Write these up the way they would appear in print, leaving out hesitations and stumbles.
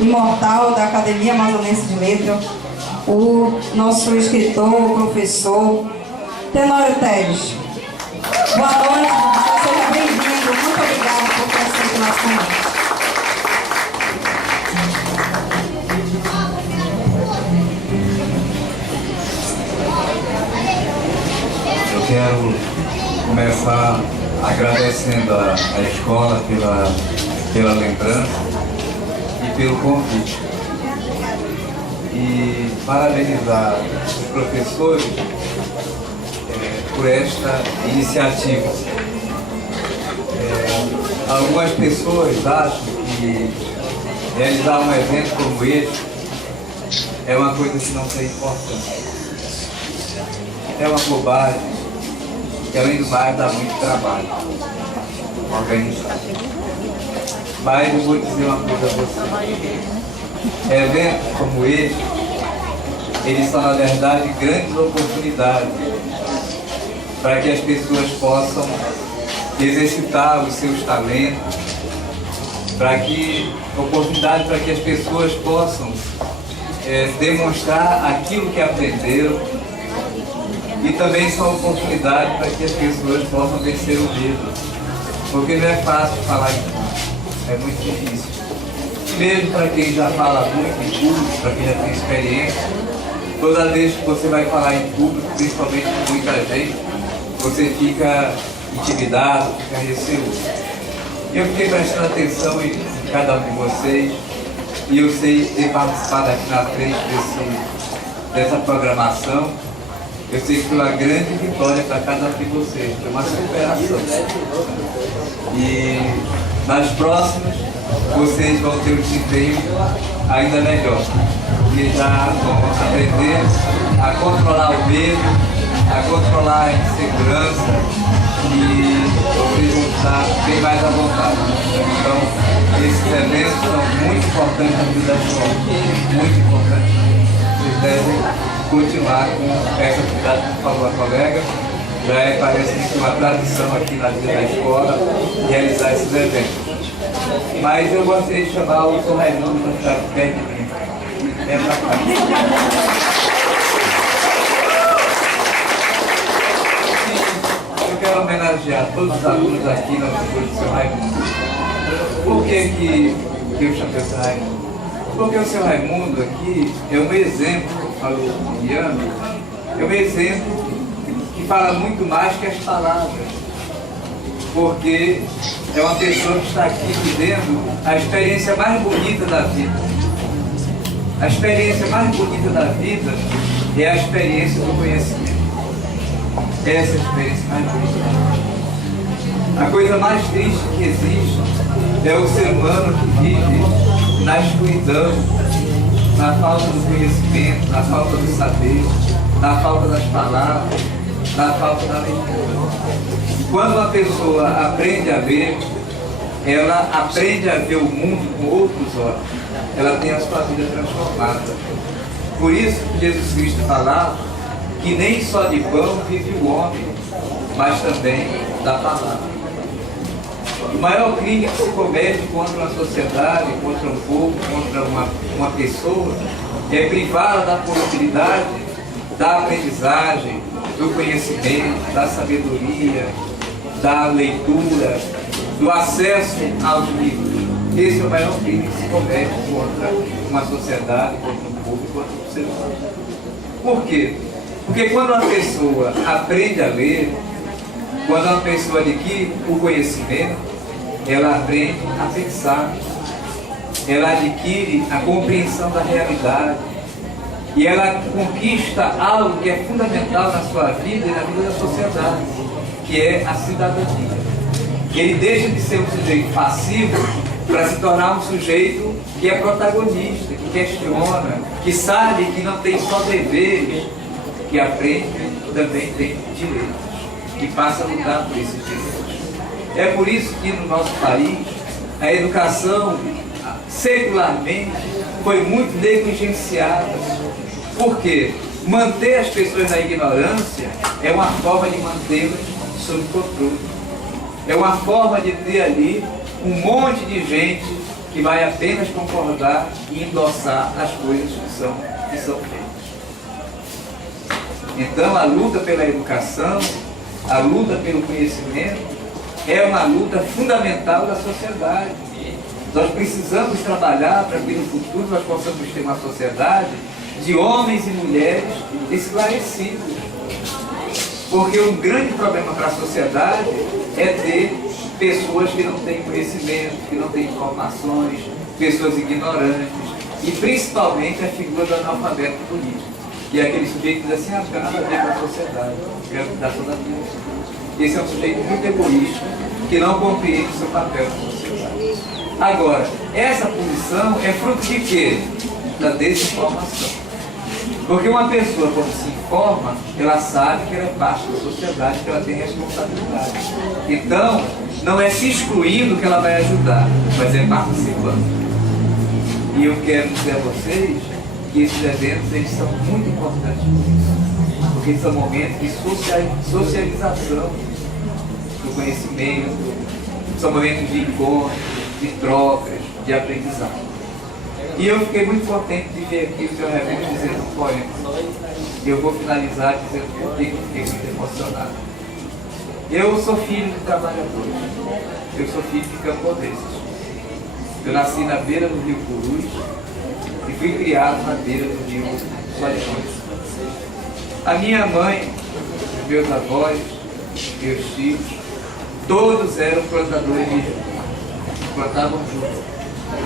imortal da Academia Amazonense de Letras, o nosso escritor, professor, Tenório Teles. Boa noite, seja bem-vindo. Muito obrigada por ter aceito o nosso convite. Eu quero começar agradecendo a escola pela lembrança e pelo convite. E parabenizar os professores por esta iniciativa. Algumas pessoas acham que realizar um evento como este é uma coisa que não tem importância. É uma bobagem, que além do mais dá muito trabalho organizar. Mas eu vou dizer uma coisa a você. Eventos como este, eles são na verdade grandes oportunidades para que as pessoas possam exercitar os seus talentos, oportunidade para que as pessoas possam demonstrar aquilo que aprenderam, e também são oportunidades para que as pessoas possam vencer o medo, porque não é fácil falar em público, é muito difícil. Mesmo para quem já fala muito em público, para quem já tem experiência, toda vez que você vai falar em público, principalmente com muita gente, você fica intimidado, fica receoso. Eu fiquei prestando atenção em cada um de vocês, e eu sei ter participado aqui na frente dessa programação. Eu sei que foi uma grande vitória para cada um de vocês, foi uma superação. E nas próximas, vocês vão ter um desempenho ainda melhor, porque já vão aprender a controlar o medo, a controlar a insegurança, e vocês vão estar bem mais à vontade. Então, esses eventos são muito importantes na vida da escola, muito importantes. Vocês devem continuar com essa atividade, como falou a colega. Já parece que uma tradição aqui na vida da escola realizar esses eventos. Mas eu gostaria de chamar o Sr. Raimundo para ficar perto de mim. Vem para cá. Eu quero homenagear todos os alunos aqui na figura do Sr. Raimundo. Por que eu chamei o Sr. Raimundo? Porque o Sr. Raimundo aqui é um exemplo, falou o Liliano, é um exemplo que fala muito mais que as palavras, porque é uma pessoa que está aqui vivendo a experiência mais bonita da vida. A experiência mais bonita da vida é a experiência do conhecimento. Essa é a experiência mais bonita da vida. A coisa mais triste que existe é o ser humano que vive na escuridão, na falta do conhecimento, na falta do saber, na falta das palavras, na falta da leitura. Quando uma pessoa aprende a ver, ela aprende a ver o mundo com outros olhos. Ela tem a sua vida transformada. Por isso que Jesus Cristo falava que nem só de pão vive o homem, mas também da palavra. O maior crime que se comete contra uma sociedade, contra um povo, contra uma pessoa, é privá-la da possibilidade da aprendizagem, do conhecimento, da sabedoria, da leitura, do acesso aos livros. Esse é o maior crime que se comete contra uma sociedade, contra um povo, contra um ser humano. Por quê? Porque quando uma pessoa aprende a ler, quando uma pessoa adquire o conhecimento, ela aprende a pensar, ela adquire a compreensão da realidade, e ela conquista algo que é fundamental na sua vida e na vida da sociedade, que é a cidadania. Ele deixa de ser um sujeito passivo para se tornar um sujeito que é protagonista, que questiona, que sabe que não tem só deveres, que aprende também tem direitos, e passa a lutar por esses direitos. É por isso que no nosso país a educação secularmente foi muito negligenciada. Por quê? Manter as pessoas na ignorância é uma forma de mantê-las sob controle. É uma forma de ter ali um monte de gente que vai apenas concordar e endossar as coisas que são feitas. Então, a luta pela educação, a luta pelo conhecimento, é uma luta fundamental da sociedade. Nós precisamos trabalhar para que no futuro nós possamos ter uma sociedade de homens e mulheres esclarecidos. Porque um grande problema para a sociedade é ter pessoas que não têm conhecimento, que não têm informações, pessoas ignorantes, e principalmente a figura do analfabeto político. E é aquele sujeito que diz assim, não tem nada a ver com a sociedade, quero cuidar toda a vida. Esse é um sujeito muito egoísta, que não compreende o seu papel na sociedade. Agora, essa posição é fruto de quê? Da desinformação. Porque uma pessoa, quando se informa, ela sabe que ela é parte da sociedade, que ela tem responsabilidade. Então, não é se excluindo que ela vai ajudar, mas é participando. E eu quero dizer a vocês que esses eventos eles são muito importantes por isso. Porque são momentos de socialização do conhecimento, são momentos de encontro, de trocas, de aprendizado. E eu fiquei muito contente de ver aqui o Sr. Raimundo dizendo um poema. Eu vou finalizar dizendo por que eu fiquei muito emocionado. Eu sou filho de trabalhadores. Eu sou filho de camponeses. Eu nasci na beira do rio Purus e fui criado na beira do rio Solimões. A minha mãe, meus avós, meus tios, todos eram plantadores de juta. Plantavam juta.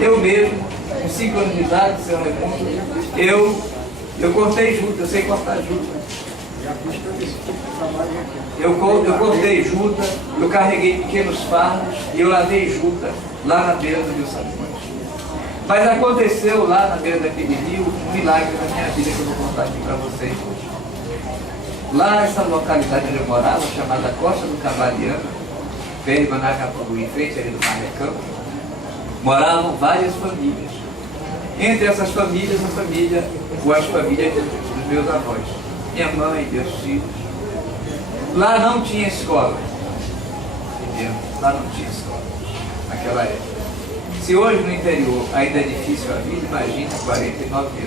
Eu mesmo, com 5 anos de idade, Sr. Raimundo, eu cortei juta, eu sei cortar juta. Eu cortei juta, eu carreguei pequenos fardos e eu lavei juta lá na beira do rio Solimões. Mas aconteceu lá na beira daquele rio um milagre na minha vida que eu vou contar aqui para vocês hoje. Lá nessa localidade onde eu morava, chamada Costa do Cavaliano, perto de Manacapuru, em frente ali do Marrecão, moravam várias famílias. Entre essas famílias, as famílias dos meus avós, minha mãe, meus filhos. Lá não tinha escola. Entendeu? Lá não tinha escola, naquela época. Se hoje no interior ainda é difícil a vida, imagina 49 anos.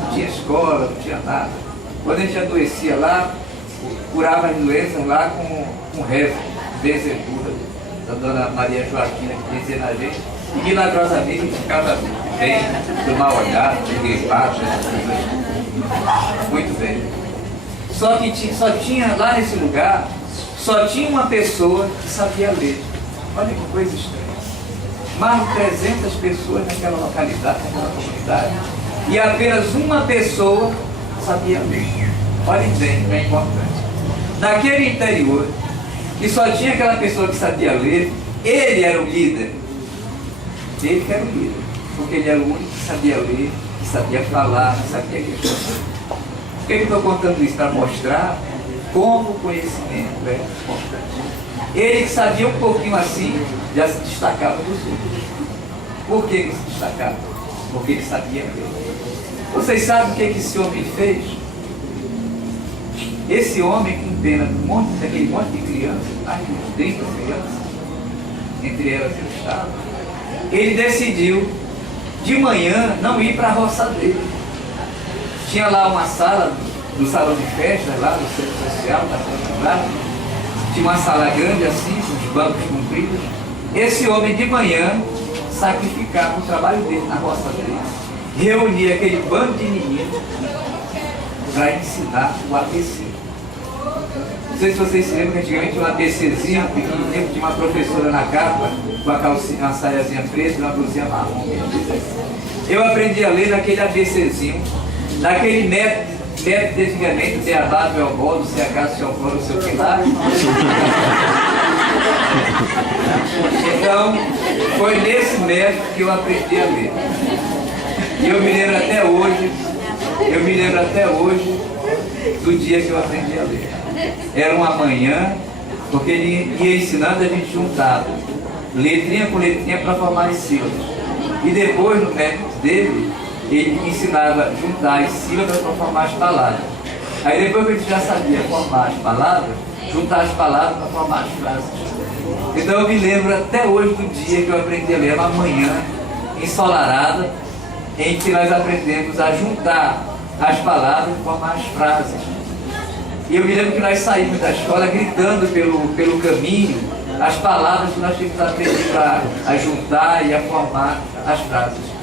Não tinha escola, não tinha nada. Quando a gente adoecia lá, curava as doenças lá com rezo, bezerrura, da dona Maria Joaquina, que dizia na gente, e milagrosamente ficava bem, do mal olhado, de gripado, muito bem. Só que só tinha lá nesse lugar, só tinha uma pessoa que sabia ler. Olha que coisa estranha. Mais de 300 pessoas naquela localidade, naquela comunidade, e apenas uma pessoa sabia ler. Olhem bem, é importante. Naquele interior, que só tinha aquela pessoa que sabia ler, ele era o líder. Ele que era o líder, porque ele era o único que sabia ler, que sabia falar, que sabia questionar. Por que eu estou contando isso? Para mostrar como o conhecimento é importante. Ele que sabia um pouquinho assim, já se destacava dos outros. Por que ele se destacava? Porque ele sabia ler. Vocês sabem o que esse homem fez? Esse homem, com pena daquele monte de crianças, mais de uns 30 crianças, entre elas eu estava, ele decidiu, de manhã, não ir para a roça dele. Tinha lá uma sala, do salão de festas, lá do centro social, da faculdade, tinha uma sala grande assim, com os bancos compridos. Esse homem, de manhã, sacrificava o trabalho dele na roça dele. Reunia aquele bando de meninos para ensinar o ABC. Não sei se vocês se lembram que antigamente um ABCzinho pequenininho, tinha uma professora na capa, com a calcinha, uma saiazinha preta e uma blusinha marrom. Eu aprendi a ler naquele ABCzinho, naquele método de antigamente, beabá, belbó, do CH, Chalfó, não sei o que lá. Então, foi nesse método que eu aprendi a ler. E eu me lembro até hoje do dia que eu aprendi a ler. Era uma manhã, porque ele ia ensinando, a gente juntava letrinha com letrinha para formar as sílabas. E depois, no método dele, ele ensinava a juntar as sílabas para formar as palavras. Aí depois que a gente já sabia formar as palavras, juntar as palavras para formar as frases. Então eu me lembro até hoje do dia que eu aprendi a ler, uma manhã ensolarada, em que nós aprendemos a juntar as palavras e formar as frases. E eu me lembro que nós saímos da escola gritando pelo caminho as palavras que nós tínhamos aprendido a juntar e a formar as frases.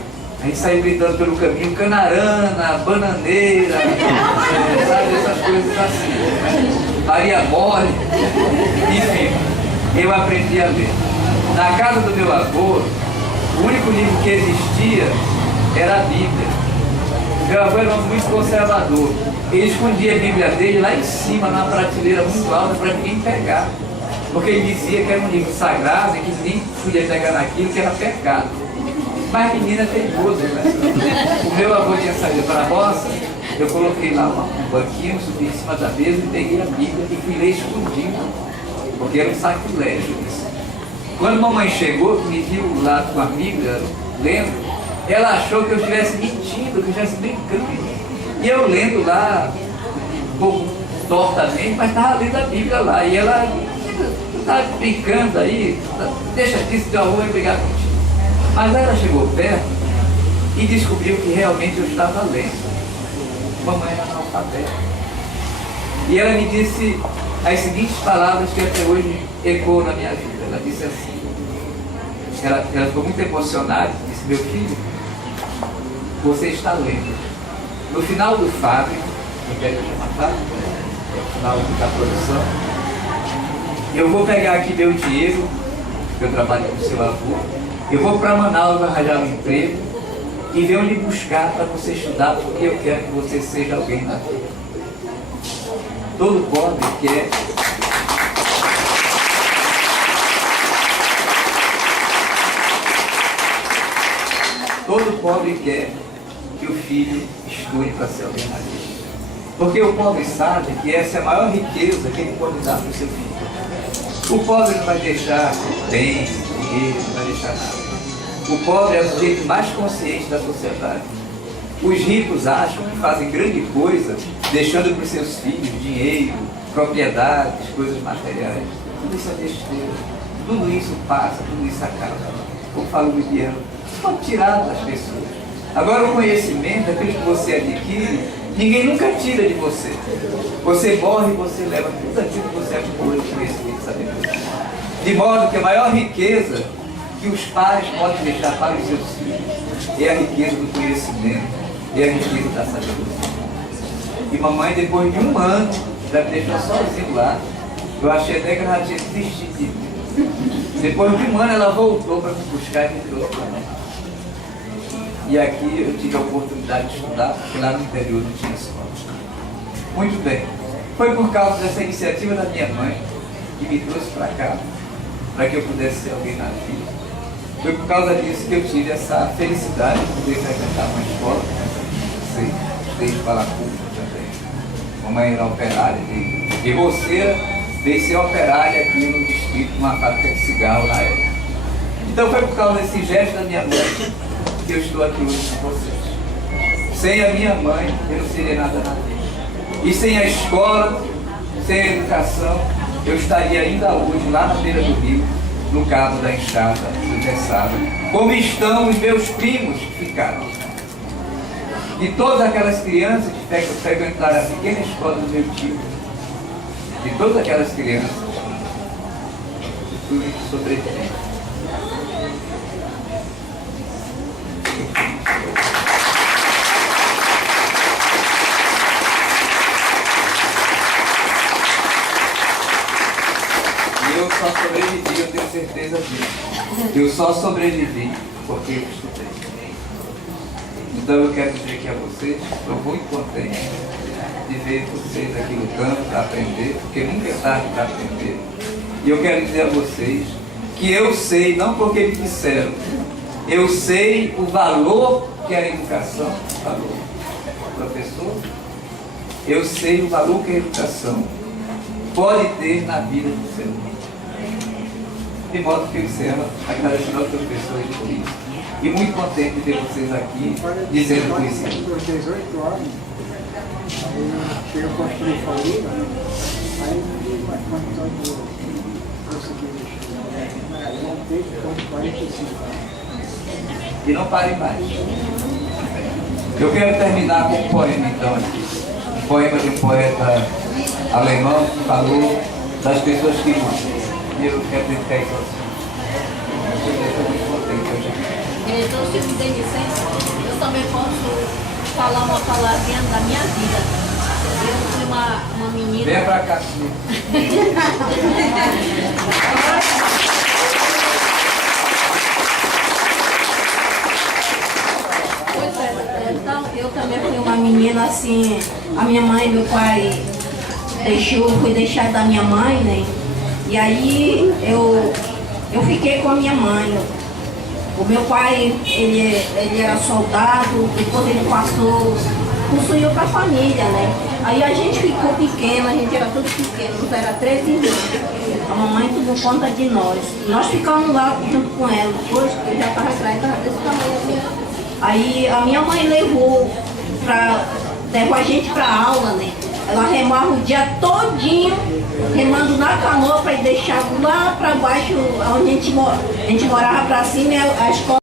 A gente saiu gritando pelo caminho, canarana, bananeira, sabe, essas coisas assim, né? Maria Mole, enfim, eu aprendi a ler. Na casa do meu avô, o único livro que existia era a Bíblia. Meu avô era um homem muito conservador. Ele escondia a Bíblia dele lá em cima, numa prateleira muito alta, para ninguém pegar. Porque ele dizia que era um livro sagrado e que ninguém podia pegar naquilo, que era pecado. Mas menina teimoso, né? O meu avô tinha saído para a roça, eu coloquei lá um banquinho, subi em cima da mesa e peguei a Bíblia e fui ler escondido, porque era um sacrilégio isso. Quando a mamãe chegou, que me viu lá com a Bíblia, lendo, ela achou que eu estivesse mentindo, que eu estivesse brincando. E eu lendo lá, um pouco tortamente, mas estava lendo a Bíblia lá. E ela estava brincando aí, deixa disso, teu avô vai brigar contigo. Mas ela chegou perto e descobriu que realmente eu estava lendo. Mamãe era analfabeta. E ela me disse as seguintes palavras que até hoje ecoam na minha vida. Ela disse assim, ela ficou muito emocionada, disse, meu filho, você está lendo. No final do Fábrica, que é o final da produção, eu vou pegar aqui meu dinheiro, que eu trabalho com o seu avô, eu vou para Manaus arranjar um emprego e venho lhe buscar para você estudar, porque eu quero que você seja alguém na vida. Todo pobre quer. Todo pobre quer que o filho estude para ser alguém na vida. Porque o pobre sabe que essa é a maior riqueza que ele pode dar para o seu filho. O pobre não vai deixar bem, dinheiro, não vai deixar nada. O pobre é o sujeito mais consciente da sociedade. Os ricos acham que fazem grande coisa, deixando para os seus filhos dinheiro, propriedades, coisas materiais. Tudo isso é besteira. Tudo isso passa, tudo isso acaba. Como fala o Bibiano, pode tirar das pessoas. Agora o conhecimento, aquilo que você adquire, ninguém nunca tira de você. Você morre e você leva tudo aquilo que você acumulou de conhecimento e sabedoria. De modo que a maior riqueza que os pais podem deixar para os seus filhos é a riqueza do conhecimento, é a riqueza da sabedoria. E mamãe, depois de um ano, já me deixou sozinho lá. Eu achei até que ela já tinha desistido de mim. Depois de um ano ela voltou para me buscar e me trouxe para mim. E aqui eu tive a oportunidade de estudar, porque lá no interior não tinha escola. Muito bem. Foi por causa dessa iniciativa da minha mãe que me trouxe para cá, para que eu pudesse ser alguém na vida. Foi por causa disso que eu tive essa felicidade de poder frequentar uma escola, estudei de escola pública também. Mamãe era operária de roceira, veio ser operária aqui no distrito, numa fábrica de cigarro na época. Então foi por causa desse gesto da minha mãe que eu estou aqui hoje com vocês. Sem a minha mãe, eu não seria nada na vida. E sem a escola, sem a educação, eu estaria ainda hoje lá na beira do rio, no cabo da enxada, do Tessado, como estão os meus primos que ficaram. E todas aquelas crianças que frequentaram a pequena escola do meu tio, de todas aquelas crianças, fui sobrevivente. Eu só sobrevivi, eu tenho certeza disso. Eu só sobrevivi porque eu estudei. Então eu quero dizer aqui a vocês, estou muito contente de ver vocês aqui lutando para aprender, porque nunca é tarde para aprender. E eu quero dizer a vocês que eu sei, não porque me disseram, eu sei o valor que a educação, valor, professor, eu sei o valor que a educação pode ter na vida do ser humano. De modo que eu encerro agradecendo aos professores por isso. E muito contente de ter vocês aqui dizendo poesia. Com 18 anos, aí chega a construir família, aí não tive mais condição de conseguir 45 anos. E não pare mais. Eu quero terminar com um poema, então, aqui. Um poema de um poeta alemão que falou das pessoas que lutam. E eu quero dedicar isso a você. Eu estou muito contente hoje aqui. Diretor, se me der licença, eu também posso falar uma palavrinha da minha vida. Eu fui uma menina... Venha pra cá. Pois é, então eu também fui uma menina assim, a minha mãe e meu pai fui deixada da minha mãe, né? E aí eu fiquei com a minha mãe. O meu pai, ele era soldado, depois ele construiu para a família, né? Aí a gente ficou pequena, a gente era tudo pequeno, era 13 irmãos. A mamãe tomou conta de nós. Nós ficamos lá junto com ela, depois eu já estava atrás, estava desse tamanho assim. Aí a minha mãe levou a gente para aula, né? Ela remava o dia todinho, remando na canoa para deixar lá para baixo, onde a gente morava para cima, a escola.